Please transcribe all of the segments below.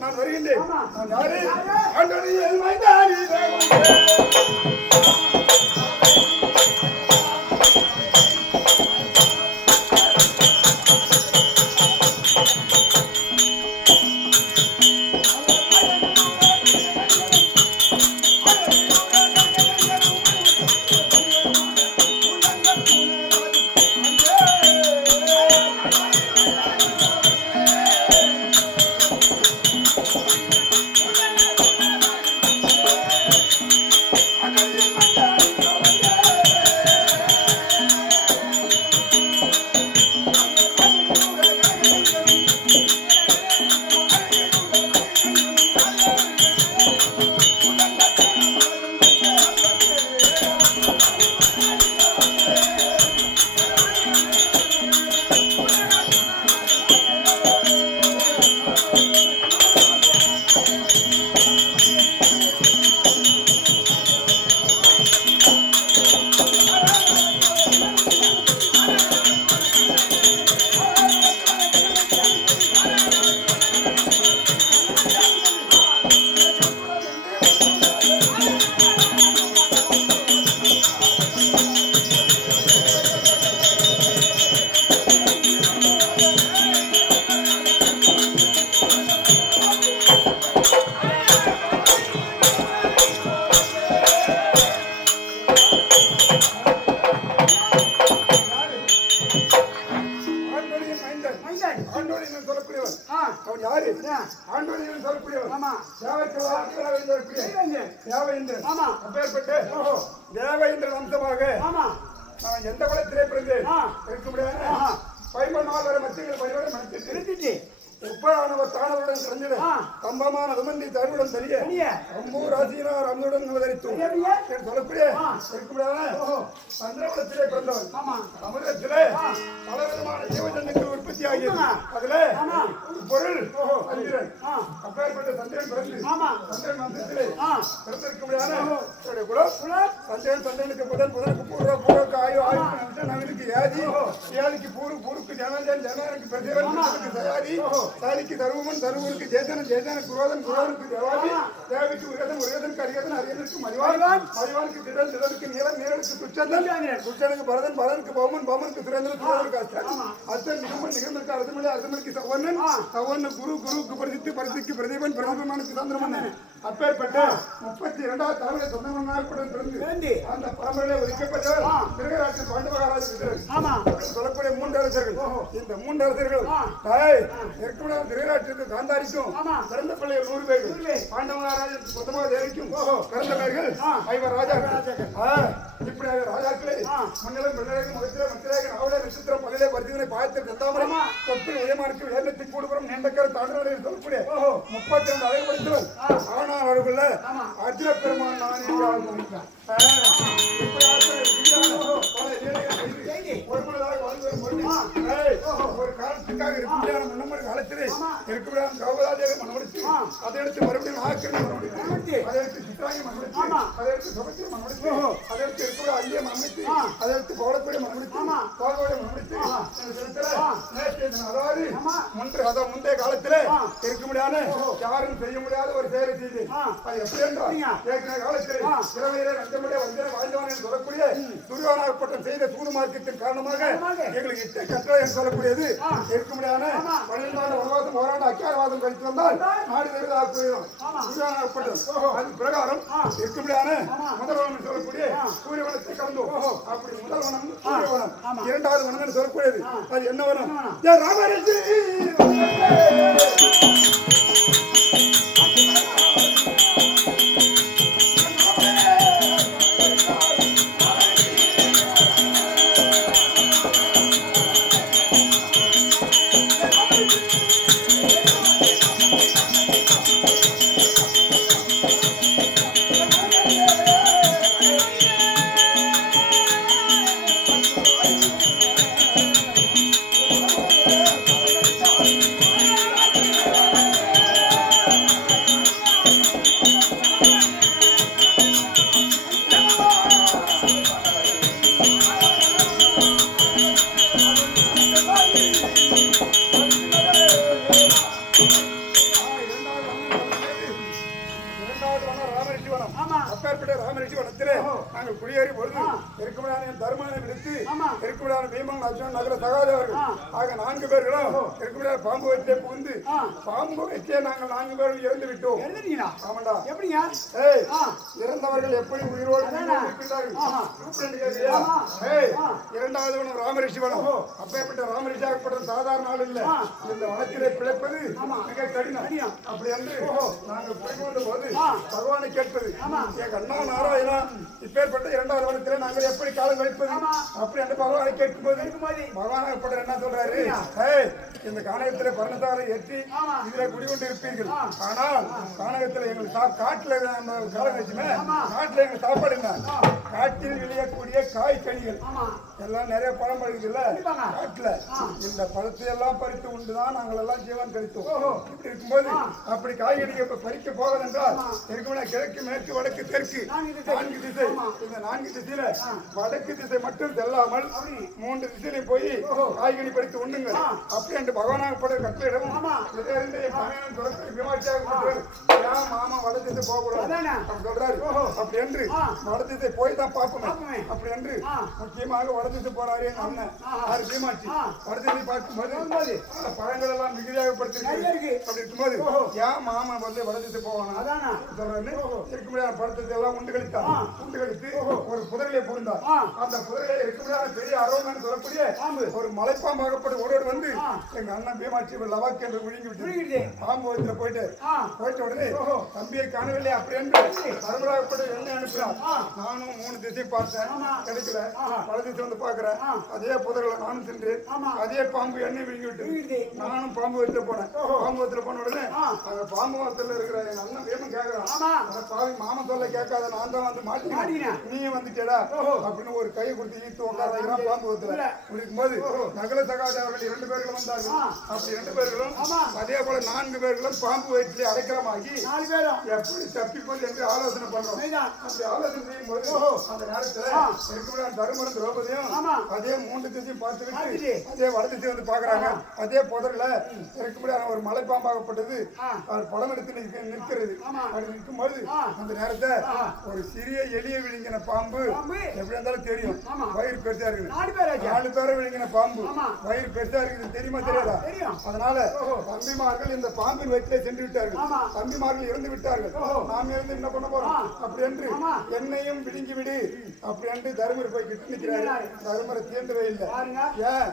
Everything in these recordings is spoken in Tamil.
நான் வருகின்றேன். தேவேந்திர வம்சமாக எந்த குலத்திலே பிறந்தேன் இருக்க முடியாது. 14 வரை மத்திய பரிவாரம் நடத்தி உப்பரானவர் தானவருடன் கலந்தது கம்பமான சுமந்தி தருவுடன் தனிய அம்பூர் ராசியினார் அம்புடன் அவதரித்தோம் சொல்லக்கூடிய சந்திரகுலத்திலே பிறந்தவன். தமிழகத்திலே பல விதமான ஜீவஜந்துக்கள் உற்பத்தி ஆகியது. அதுல அப்பேற்பட்ட சந்தேகம் பிறந்து சந்தேகம் வந்ததிலே பிறந்திருக்க முடியாத குலம் சந்தேகம் சந்தேகனுக்கு புதனுக்கு பூர்வக்கு ஆய்வு நகருக்கு ஏதிக்கு பூருக்கு ஜனனுக்கு பிரதேவனுக்கு சயாதி சாதிக்கு தருவமன் தருவனுக்கு ஜேதன குரோதனுக்கு தேவாதி தேவிக்கு உரியதனுக்கு அரியதனுக்கு மதிவானுக்கு திடனுக்கு நீலனுக்கு துச்சனுக்கு பரதனுக்கு பௌமனுக்கு சுரேந்திரனுக்கு அஸ்தன் நிகழ்ந்தனுக்கு அரசமணிக்கு சவண்ணன் குருக்கு பரிசுக்கு பிரதீபன் பிரதீபமானுக்கு சந்திரமன் அப்பேற்பட்ட 32வது தலைமுறை சொந்தமன்னார் பிறந்து அந்த பரம்பரையிலே ஒதுக்கப்பட்டவர் திருகராட்சி பாண்டவராஜ சொல்லக்கூடிய 3 அரசர்கள். இந்த 3 அரசர்கள் திருகராட்சிக்கு காந்தாரிக்கும் பிறந்த பிள்ளைகள் 100 பேர்கள், பாண்டவராஜனுக்கு மொத்தமாக தேவிக்கும் பிறந்த பேர்கள் 5 ராஜாக்கள். இப்படியாக ராஜாக்களை மண்டலம் பிள்ளை முகத்திலே மத்தியாக அவளை நட்சத்திரம் பல்லிலே பருத்திகளை பாயத்தில் தந்தாமரை தொப்பில் உயமானுக்கு வேண்டத்தை கூடுபுறம் நீண்டக்கர தாண்டவரை சொல்லக்கூடிய 32 அழகுபடுத்தவர். ஆனால் அவர்கள அர்ஜுன பெருமான் நான் ஒரு காலத்துக்காக இருக்கின்ற முன்னமர் காலத்திலே இருக்கிற கௌபதாதேவி மனமடித்து அதை எடுத்து மறுபடியும் ஆக்கிரமி மனமடித்து அதை எடுத்து சித்ராங்கி மனமடித்து அதை எடுத்து சபத்திரி மனமடித்து அதை எடுத்து இருக்கிற ஐய மனமடித்து அதை எடுத்து பௌடக்கூடிய மனமடித்து பாகோடைய மனமடித்து அதாவது முந்தைய காலத்திலே இருக்க முடியாத யாரும் செய்ய முடியாத ஒரு செயலை செய்து அது எப்படி என்றால் ஏற்கனவே காலத்திலே இரவையிலே நஞ்சமுடைய வஞ்சனை வாழ்ந்தவன் என்று சொல்லக்கூடிய துரியோனாகப்பட்ட செய்த சூது மார்க்கத்தின் காரணமாக எங்களுக்கு இட்ட கட்டளை என்று சொல்லக்கூடியது இருக்க முடியாத 12 வனவாசம் ஓராண்டு அக்கியாரவாதம் கழித்து வந்தால் நாடு தெரிவதாக போயிடும் துரியோனாகப்பட்டது. அது பிரகாரம் இருக்க முடியாத முதல் வனம் என்று சொல்லக்கூடிய சூரியவனத்தை கலந்தோம். அப்படி முதல் வனம் சூரியவனம், 2வது வனம் என்று சொல்லக்கூடியது அது என்ன வனம்? ராமரிஷி ராமரிஷி வனத்திலே நாங்கள் குடியேறி பொழுது இருக்குமிடான தர்மனை விடுத்து இருக்குமிடான பீமன் அர்ஜுனன் நகர சகாதேவர்கள் ஆக 4 பேர்களும் இருக்குமிடான பாம்பு வச்சே புகுந்து பாம்பு வச்சே நாங்கள் 4 பேரும் இறந்து விட்டோம். ஆமாண்டா. எப்படிங்க இறந்தவர்கள் எப்படி உயிரோடு இருக்கின்றார்கள்? 2வது வனம் ராமரிஷி வனம். அப்பேற்பட்ட ராமரிஷி ஆகப்பட்ட சாதாரண ஆள் இல்ல. இந்த வனத்திலே பிழைப்பது மிக கடினம். அப்படி என்று நாங்கள் போய்கொண்ட போது பகவானை கேட்பது கண்ணா நாராயணா இப்பேற்பட்ட 2வது வனத்திலே நாங்கள் எப்படி காலம் கழிப்பது அப்படி என்று பகவானை கேட்கும்போது பகவானாகப்பட்ட என்ன சொல்றாரு? இந்த கானகத்திலே பர்ணத்தாரை ஏற்றி இதுல குடிகொண்டு இருப்பீர்கள். ஆனால் கானகத்துல எங்களுக்கு காட்டுல காலம் கழிச்சுமே காட்டுல எங்களுக்கு சாப்பாடு என்ன? காட்டில் விளையக்கூடிய காய் கனிகள் எல்லாம் நிறைய பழம் பழுகுதுல்ல காட்டுல இந்த பழத்தை எல்லாம் பறித்து உண்டுதான் நாங்கள் எல்லாம் ஜீவன் கழித்தோம். இப்படி இருக்கும்போது அப்படி காய்கறிகள் பறிக்க போவது என்றால் இருக்குமே கிழக்கு மேற்கு வடக்கு தெற்கு 4 திசை. இந்த 4 திசையில வடக்கு திசை மட்டும் செல்லாமல் 3 திசையில போய் காய்கறி பறித்து உண்ணுங்கள் அப்படி என்று பகவானாகப்பட்ட கட்டளையிடவும் மாமா வட திசை போகக்கூடாது சொல்றாரு. அப்படி என்று வட திசை போய் தான் பார்ப்போமே. அப்படி என்று முக்கியமாக வட திசை போறாரு எங்க அண்ணன் ஆறு சீமாச்சி. வட திசை பார்க்கும்போது பழங்கள் எல்லாம் மிகுதியாக படுத்திருக்கு. அப்படி இருக்கும்போது ஏன் மாமா வந்து வட திசை போவானா சொல்றாரு. இருக்க முடியாத படத்தை எல்லாம் உண்டு கழித்து ஒரு புதரிலே புரிந்தார். அந்த புதரிலே இருக்க முடியாத பெரிய அரோகன்னு சொல்லக்கூடிய ஒரு மலைப்பாம்பாகப்பட்ட ஒருவர் வந்து எங்க அண்ணன் பீமாட்சி லவாக்கு என்று விழுங்கி விட்டு பாம்பு வயசுல போயிட்ட உடனே தம்பியை காணவில்லை. அப்படி என்று பரம்பராகப்பட்ட என்ன அனுப்பினார். நானும் 3 திசை பார்த்தேன் கிடைக்கல. பல திசை வந்து பாக்குறேன். அதே புதர்களை நானும் சென்றேன். அதே பாம்பு எண்ணெய் விழுங்கி விட்டு நானும் பாம்பு வச்சு போனேன். பாம்பு வச்சுல போன உடனே அந்த பாம்பு வத்துல இருக்கிற எங்க அண்ணன் வேணும் கேட்கறான். பாவி மாமன் சொல்ல கேட்காத நான் தான் வந்து மாட்டினேன், நீயும் வந்துட்டேடா அப்படின்னு ஒரு கையை கொடுத்து ஈத்து உட்கார வைக்கிறான் பாம்பு வத்துல. இருக்கும்போது நகல சகாதேவர்கள் 2 பேர்களும் வந்தார்கள். அப்படி 2 பேர்களும் அதே போல 4 பேர்களும் பாம்பு வயிற்றிலே அடைக்கலமாகி எப்படி தப்பிப்பது என்று ஆலோசனை பண்றோம். அப்படி ஆலோசனை செய்யும் போது அந்த நேரத்துல இருக்கிற தருமரும் திரௌபதியும் அதே 3 திசையும் பார்த்து விட்டு அதே வடதிசை வந்து பாக்குறாங்க. அதே புதர்ல இருக்கிற ஒரு மலைப்பாம்பாகப்பட்டது அவர் படம் எடுத்து நிற்கிறது. அப்படி நிற்கும்போது அந்த நேரத்தை ஒரு சிறிய எளிய விழுங்கின பாம்பு எப்படி இருந்தாலும் தெரியும், வயிறு பெருசா இருக்குது. 4 பேரை விழுங்கின பாம்பு வயிறு பெருசா இருக்குது, தெரியுமா தெரியாதா? அதனால தம்பிமார்கள் இந்த பாம்பின் வயிற்றிலே சென்று விட்டார்கள். தம்பிமார்கள் இறந்து விட்டார்கள், நாம் இருந்து என்ன பண்ண போறோம் அப்படி என்று என்னையும் விழுங்கி விடு அப்படி என்று தர்மர் போய் கிட்ட நிற்கிறார். தர்மரை தீண்டவே இல்லை. ஏன்?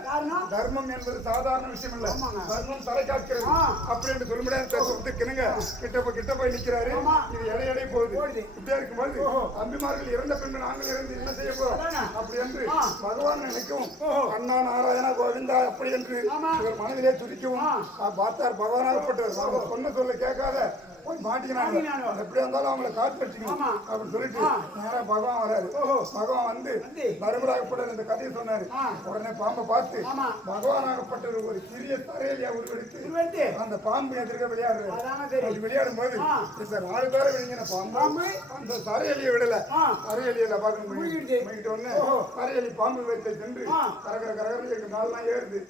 தர்மம் என்பது சாதாரண விஷயம் இல்ல, தர்மம் தலை காக்கிறது அப்படி என்று சொல்ல முடியாது. கிட்ட போய் நிற்கிறாரு. இது இடையிடையே போகுது. இப்படியா இருக்கும்போது தம்பிமார்கள் இறந்த பின்பு நாங்கள் இறந்து என்ன செய்ய போறோம் அப்படி என்று பகவான் நினைக்கவும் அண்ணா நாராயணா கோவிந்தா அப்படி என்று இவர் மனதிலே துதிக்கவும் பார்த்தார். பகவானாகப்பட்டவர் சொன்ன சொல்ல கேட்காத போய் மாட்டிக்கிறாங்க, எப்படி இருந்தாலும் அவங்களை காத்து வச்சுக்கணும் அப்படின்னு சொல்லிட்டு நேரம் பகவான் வராரு. பகவான் வந்து தர்மராகப்பட்ட இந்த கதையை சொன்னாரு. உடனே பாம்பை பார்த்து பகவானாகப்பட்ட ஒரு சிறிய தரையிலியா உருவெடுத்து அந்த பாம்பு எதிர்க்க விளையாடுறாரு. விளையாடும் போது இந்த 4 பேரை விழுங்கின பாம்பு அந்த தரையலியை விடல, தரையலியில பார்க்கணும் உடனே தரையலி பாம்பு வைத்து சென்று கரகர எங்க நாள்லாம் ஏறுது,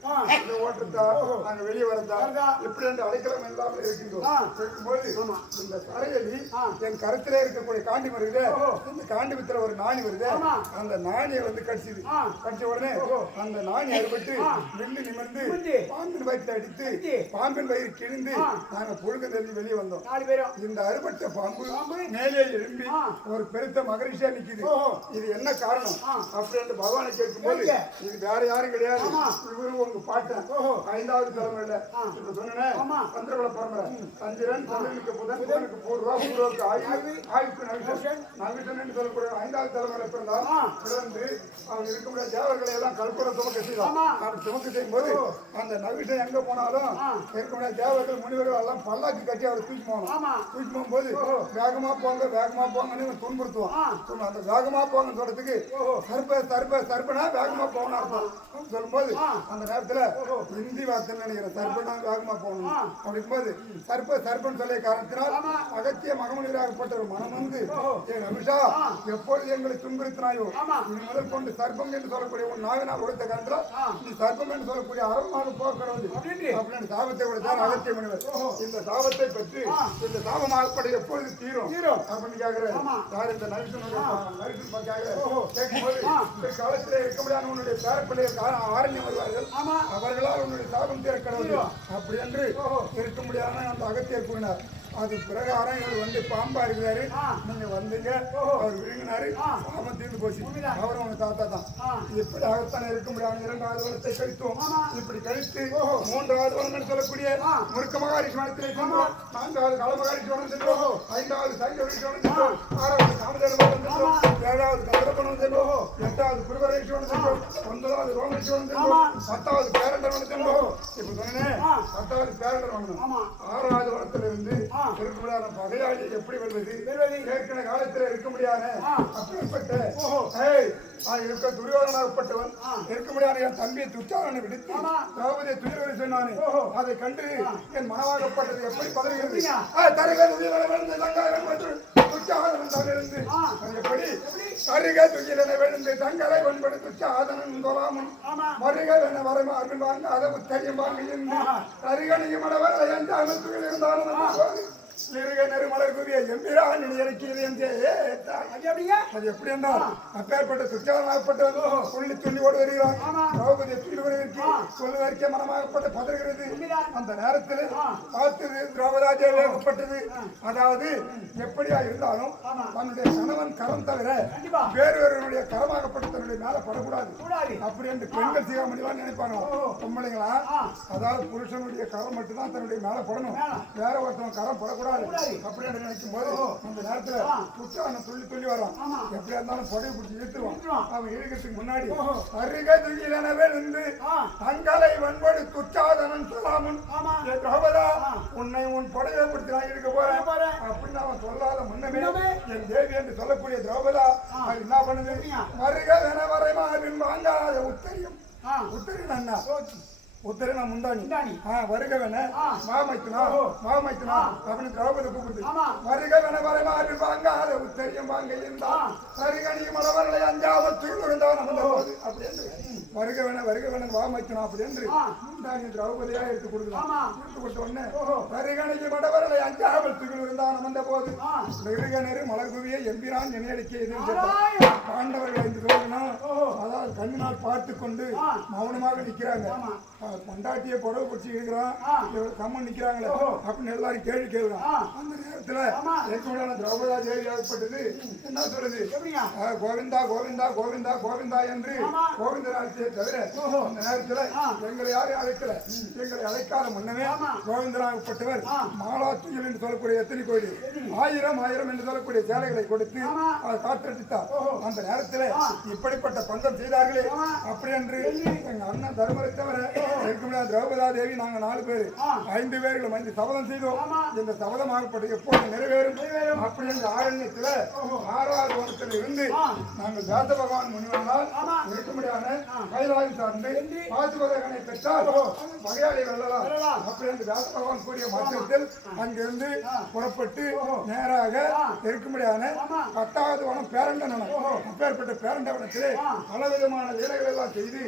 ஓட்டுறதா நாங்க வெளியே வரதா இப்படி என்று அடைக்கலம் இல்லாமல் இருக்கின்றோம். இருக்கும்போது இந்த தரையலி என் கருத்திலே இருக்கக்கூடிய காண்டி வருது, இந்த காண்டிபத்துல ஒரு நாணி வருது, அந்த நாணியை வந்து கடிச்சது. கடிச்ச உடனே அந்த நாணி அறுபட்டு வில்லு நிமிர்ந்து பாம்பின் வயிற்று அடித்து பாம்பின் வயிறு கிழிந்து நாங்க புழுக்க தெரிஞ்சு வெளியே வந்தோம். இந்த அறுபட்ட பாம்பு மேலே எழும்பி ஒரு பெருத்த மகரிஷியா நிக்குது. இது என்ன காரணம் அப்படின்னு பகவானை கேட்கும்போது இது வேற யாரும் கிடையாது, இவரு உங்க பாட்டன் 5வது தலைமுறையில இப்ப சொன்னேன் சந்திரகுல பரம்பரை சந்திரன் சந்திரனுக்கு புதன் புதனுக்கு பூர்வா பூர்வக்கு ஆயுக்கு நவிஷன் என்று சொல்லக்கூடிய 5வது தலைமுறை பிறந்து அவங்க இருக்கக்கூடிய தேவர்களை எல்லாம் கல்புரம் சுமக்க செய்யலாம். அப்படி சுமக்க செய்யும் போது அந்த நவிஷன் எங்க போனாலும் இருக்கக்கூடிய தேவர்கள் முனிவர்கள் எல்லாம் பல்லாக்கு கட்டி அவர் தூக்கி போகணும். தூக்கி போகும்போது வேகமா போங்கன்னு துன்புறுத்துவான். அந்த வேகமா போங்க சொல்றதுக்கு சர்பனா வேகமா போகணும் சொல்லும்போது அந்த நேரத்துல இந்தி வார்த்தை நினைக்கிறேன் சர்பனா வேகமா போகணும். அப்படிங்கும்போது சர்பன் சொல்லிய காரணத்தினால் அகத்திய மகமுனிவராகப்பட்ட ஒரு மனம் வந்து ரவிஷா எப்பொழுது எங்களை துன்புறுத்தினாயோ இது முதல் கொண்டு சர்பம் என்று சொல்லக்கூடிய ஒரு நாவினால் உழைத்த காரணத்தில் நீ சர்பம் என்று சொல்லக்கூடிய அறமாக போகிறது அப்படின்னு சாபத்தை கொடுத்தார் அகத்திய முனிவர். இந்த சாபத்தை பற்றி இந்த சாபமாகப்பட எப்பொழுது தீரும் அப்படின்னு கேட்கிறாரு. யார் இந்த நரிசன் கேட்கும்போது காலத்திலே இருக்க முடியாத உன்னுடைய பேரப்பிள்ளைகள் ஆரண்யம் வருவார்கள், அவர்களால் உன்னுடைய சாபம் தீர கடவுள் அப்படி என்று இருக்க முடியாத அந்த அகத்தியர் கூறினார். அது பிரகாரம் இவர் வந்து பாம்பா இருக்கிறாரு, நீங்க வந்தீங்க அவர் விழுங்கினாரு, சாபம் தீர்ந்து போச்சு. அவரும் அவங்க தாத்தா தான். இப்படி அகத்தானே இருக்க முடியாது. 2வது வருடத்தை கழித்தோம். இப்படி கழித்து 3வது வருடம் சொல்லக்கூடிய முருக்க மகாரிஷ்வனத்திலே சென்றோம். 4வது களமகாரிஷ்வனம் சென்றோம். 5வது சைந்தவரிஷ்வனம் சென்றோம். 6வது காமதேவன் சென்றோம். 7வது கந்தரப்பணம் சென்றோம். 8வது குருவரேஸ்வரன் சென்றோம். 9வது ரோமேஸ்வரன் சென்றோம். 10வது பேரண்டவன் சென்றோம். இப்ப சொன்னேன் 10வது பேரண்டர் வாங்கணும். 6வது வருடத்திலிருந்து இருக்க முடியாத பகையாளி எப்படி வருவது ஏற்கனவே காலத்தில் இருக்க முடியாத அப்படிப்பட்ட இருக்க துரியோதனாகப்பட்டவன் இருக்க முடியாத என் தம்பியை துச்சாரனை விடுத்து திரௌபதியை துயிரை சொன்னானே அதை கண்டு என் மனவாகப்பட்டது எப்படி பதறுகிறது. எப்படி அருகே துயிலனை விழுந்து தங்களை கொன்படு துச்சாதனன் தொலாமுன் மருகல் என வரமா அருள் வாங்க அதை தெரியும் வாங்க அருகனையும் மனவர் எந்த அமைப்புகள் இருந்தாலும் நெருமலர் கூறிய எம்பிரான் அது எப்படி என்றால் அப்பேற்பட்ட துச்சாதனாகப்பட்டது புள்ளி துள்ளி ஓடு வருகிறான். திரௌபதியை தூய்வதற்கு சொல்வதற்கே மனமாகப்பட்ட பதறுகிறது. அந்த நேரத்தில் பார்த்தது திரௌபதாஜேப்பட்டது. அதாவது எப்படியா இருந்தாலும் தன்னுடைய கணவன் கரம் தவிர வேறொருவருடைய கரமாகப்பட்ட தன்னுடைய மேல படக்கூடாது அப்படி என்று பெண்கள் செய்ய முடியலாம்னு நினைப்பாங்க பொம்பளைங்களா. அதாவது புருஷனுடைய கரம் மட்டும்தான் தன்னுடைய மேல படணும், வேற ஒருத்தவன் கரம் படக்கூடாது கூடாது அப்படின்னு நினைக்கும் போது அந்த நேரத்துல உற்சாகம் துள்ளி துள்ளி வரும். எப்படியா இருந்தாலும் புடவை பிடிச்சி இழுத்துருவான். அவன் இழுக்கிறதுக்கு முன்னாடி அருகே துகிலனவே இருந்து அங்கலை வன்படு துச்சாதனன் சொல்லாமன் திரௌபதா உன்னை உன் புடவை பிடிச்சி நான் இழுக்க போறேன் அப்படின்னு அவன் சொல்லாத முன்னமே என் தேவி என்று சொல்லக்கூடிய திரௌபதா அது என்ன பண்ணுது? வருக வென வரைமா வாங்காத உத்தரியம் உத்தரியம் அண்ணா உத்தரனா முந்தானி வருகவன மாமைத்துனா அப்படின்னு திரௌபதி கூப்பிடுது. வருகவன வரைமா வாங்காத உத்தரியம் வாங்க இருந்தா சரிகணி மலவர்களை அஞ்சாவது துழுந்தவன் அமர்ந்த போது அப்படின்னு வருகவன வாமைத்துனா அப்படின்னு முந்தானி திரௌபதியா எடுத்து கொடுக்கலாம். எடுத்து கொடுத்த உடனே சரிகணிக்கு மடவர்களை அஞ்சாமல் துகில் இருந்தான் அமர்ந்த போது நெருகனரு மலர் குவிய எம்பிரான் என்னடிக்கை பாண்டவர்கள் என்று சொல்லணும். அதாவது கண்ணினால் பார்த்து கொண்டு மௌனமாக நிற்கிறாங்க. பொண்டாட்டிய புடவை பிடிச்சி இருக்கிறான் கம்மன் நிக்கிறாங்களே அப்படின்னு எல்லாரும் கேள்வி கேட்கிறான். அந்த நேரத்துல திரௌபதா தேவி ஆகப்பட்டது என்ன சொல்றது? கோவிந்தா கோவிந்தா கோவிந்தா கோவிந்தா என்று கோவிந்தராஜ்யை தவிர அந்த நேரத்துல எங்களை யாரும் அழைக்கல. எங்களை அழைக்காத முன்னமே கோவிந்தராகப்பட்டவர் மாலாத்துயில் என்று சொல்லக்கூடிய எத்தனை கோயில் 1000 என்று சொல்லக்கூடிய சேலைகளை கொடுத்து அதை காற்றடித்தார். அந்த நேரத்துல இப்படிப்பட்ட பங்கம் செய்தார்களே அப்படி என்று எங்க அண்ணன் தர்மரை தவிர திரௌபதா தேவி நாங்க 4 பேர் 5 பேர்களும் 5 சபதம் செய்தோம். இந்த சபதம் ஆகப்பட்டு எப்போது நிறைவேறும் அப்படி என்ற ஆரண்யத்தில் 6வது வருடத்தில் இருந்து நாங்கள் வேத பகவான் முனிவனால் இருக்க முடியாத கைலாயம் சார்ந்து பாசுபதகனை பெற்றால் வகையாளி வெல்லலாம் அப்படி என்று வேத பகவான் கூறிய மாற்றத்தில் அங்கிருந்து புறப்பட்டு நேராக இருக்க முடியாத 10வது வனம் பேரண்டனம். அப்பேற்பட்ட பேரண்டவனத்திலே பலவிதமான வேலைகள் எல்லாம் செய்து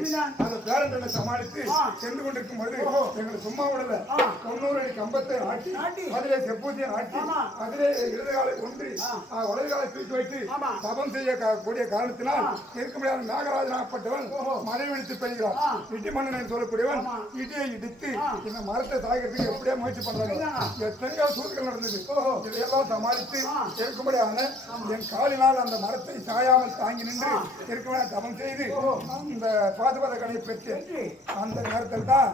அந்த பேரண்டனை சமாளித்து சென்று கொண்டிருக்கும் போது எங்களை சும்மா விடல 90 அடி கம்பத்தை ஆட்டி அதிலே செப்பூசியை ஆட்டி அதிலே இடதுகாலை ஒன்றி வலதுகாலை தூக்கி வைத்து தபம் செய்யக்கூடிய காரணத்தினால் இருக்க முடியாத நாகராஜனாகப்பட்டவன் மழை வெடித்து பெய்கிறான். இடி மன்னன் சொல்லக்கூடியவன் இடியை இடித்து இந்த மரத்தை சாய்க்கிறதுக்கு எப்படியே முயற்சி பண்றாங்க. எத்தனையோ சூழ்கள் நடந்தது. இதையெல்லாம் சமாளித்து இருக்க முடியாத என் காலினால் அந்த மரத்தை சாயாமல் தாங்கி நின்று இருக்க முடியாத தபம் செய்து அந்த பாதுபத கணை பெற்று அந்த நேரத்தில் தான்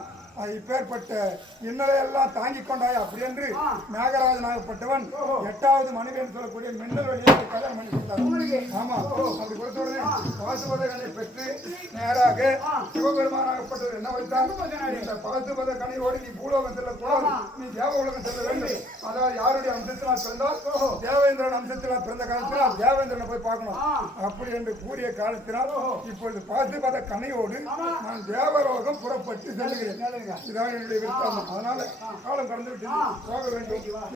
இப்பேற்பட்ட இன்னலையெல்லாம் தாங்கிக் கொண்டாய் அப்படி என்று நாகராஜனாகப்பட்டவன் 8வது மனைவி என்று சொல்லக்கூடிய மின்னல் வழியை கல்யாணம் பண்ணி கொடுத்தார். ஆமா அப்படி கொடுத்தவுடனே பாசுபதகனை பெற்று நேராக சிவபெருமானாகப்பட்டவர் என்ன வைத்தார்? இந்த பாசுபத கனையோடு நீ பூலோகம் செல்லக்கூடாது, நீ தேவ உலகம் செல்ல வேண்டும். அதாவது யாருடைய அம்சத்தினால் பிறந்தால் தேவேந்திரன் அம்சத்தினால் பிறந்த காலத்தினால் தேவேந்திரனை போய் பார்க்கணும் அப்படி என்று கூறிய காலத்தினால் இப்பொழுது பாசுபத கனையோடு நான் தேவலோகம் புறப்பட்டு செல்லுகிறேன். இதான் என்னுடைய விருப்பம். அதனால காலம் கடந்து விட்டு போக வேண்டும்.